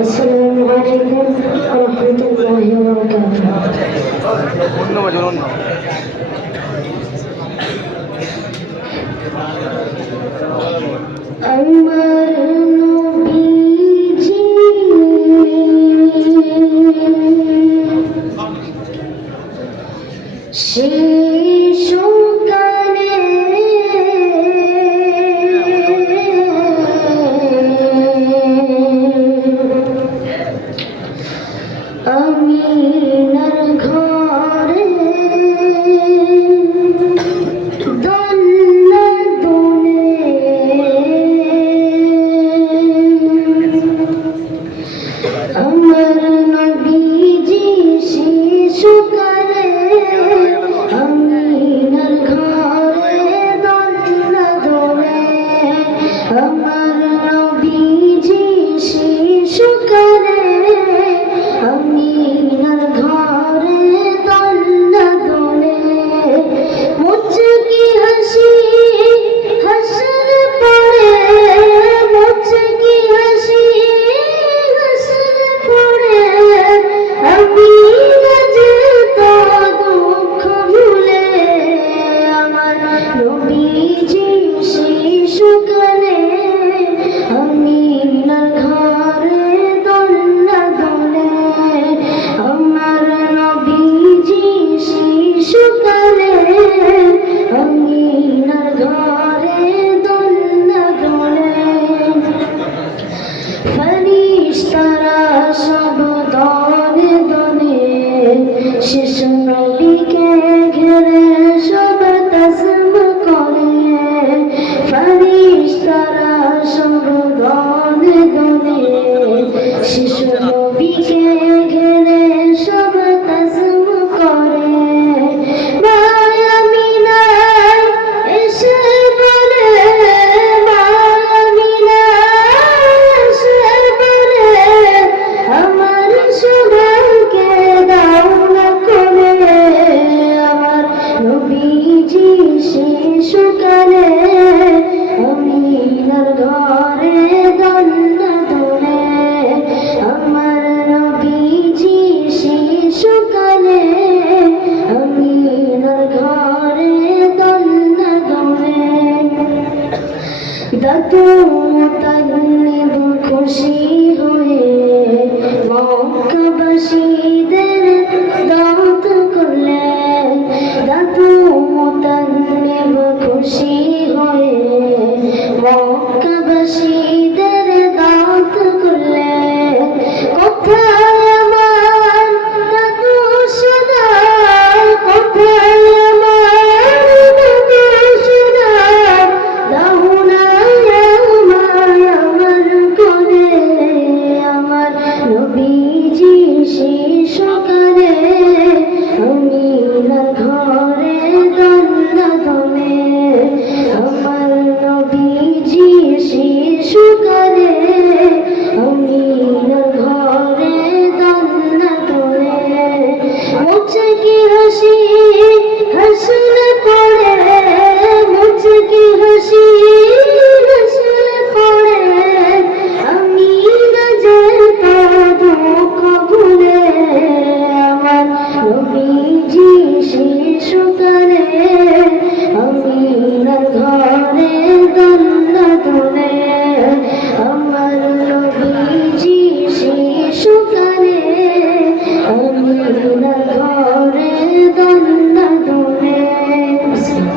আসসালামু আলাইকুম ওয়া রাহমাতুল্লাহি ওয়া বারাকাতুহু। আমার নবীজি শিশুকালে আমিনার ঘরে দোলনা দোলে আমার নবীজি শিশুকালে আমিনার ঘরে দোলনা দোলে আমার নবীজি শিশুকালে আমিনার ঘরে দোলনা দোলে মুচকি হাসি হাসলে পড়ে মুচকি হাসি হাসলে পড়ে আমিনা যেত দুঃখ ভুলে আমার নবীজি শিশুকালে আমিনার ঘরে দোলনা দোলে আমার নবীজি শিশুকালে আমিনার ঘরে দোলনা দোলে ফেরেশতারা সব দলে দলে শিশু নবীকে ঘিরে সব তাসবিহ করে ফেরেশতারা সব দলে দলে শিশু নবীকে ঘিরে সব তাসবিহ করে মা আমিনা এসে বলে মা আমিনা এসে বলে আমার সবাইকে দাও না করে আমার নবীজি শিশুকালে আমিনার ঘরে দোলনা দোলে আমার নবীজি শিশুকালে আমিনার ঘরে দোলনা দোলে দাদু মুতাল্লিব খুশি হয়ে মক্কাবাসীদের দাওয়াত করলেন দাদু মুতাল্লিব খুশি হয়ে মক্কাবাসীদের দাওয়াত করলেন কোথায় আমার দাদু সোনা কোথায় আমার দাদু সোনা দাও না আমার করে আমার নবীজি শিশুকালে আমিনার ঘরে দোলনা দোলে আমার নবীজি শিশুকালে আমিনার ঘরে দোলনা দোলে মুচকি হাসি হাসলে পড়ে মুচকি হাসি হাসলে পড়ে আমিনা যেত দুঃখ ভুলে আমার নবীজি শিশুকালে আমিনার ঘরে দোলনা দোলে আমার নবীজি শিশুকালে আমিনার ঘরে দোলনা দোলে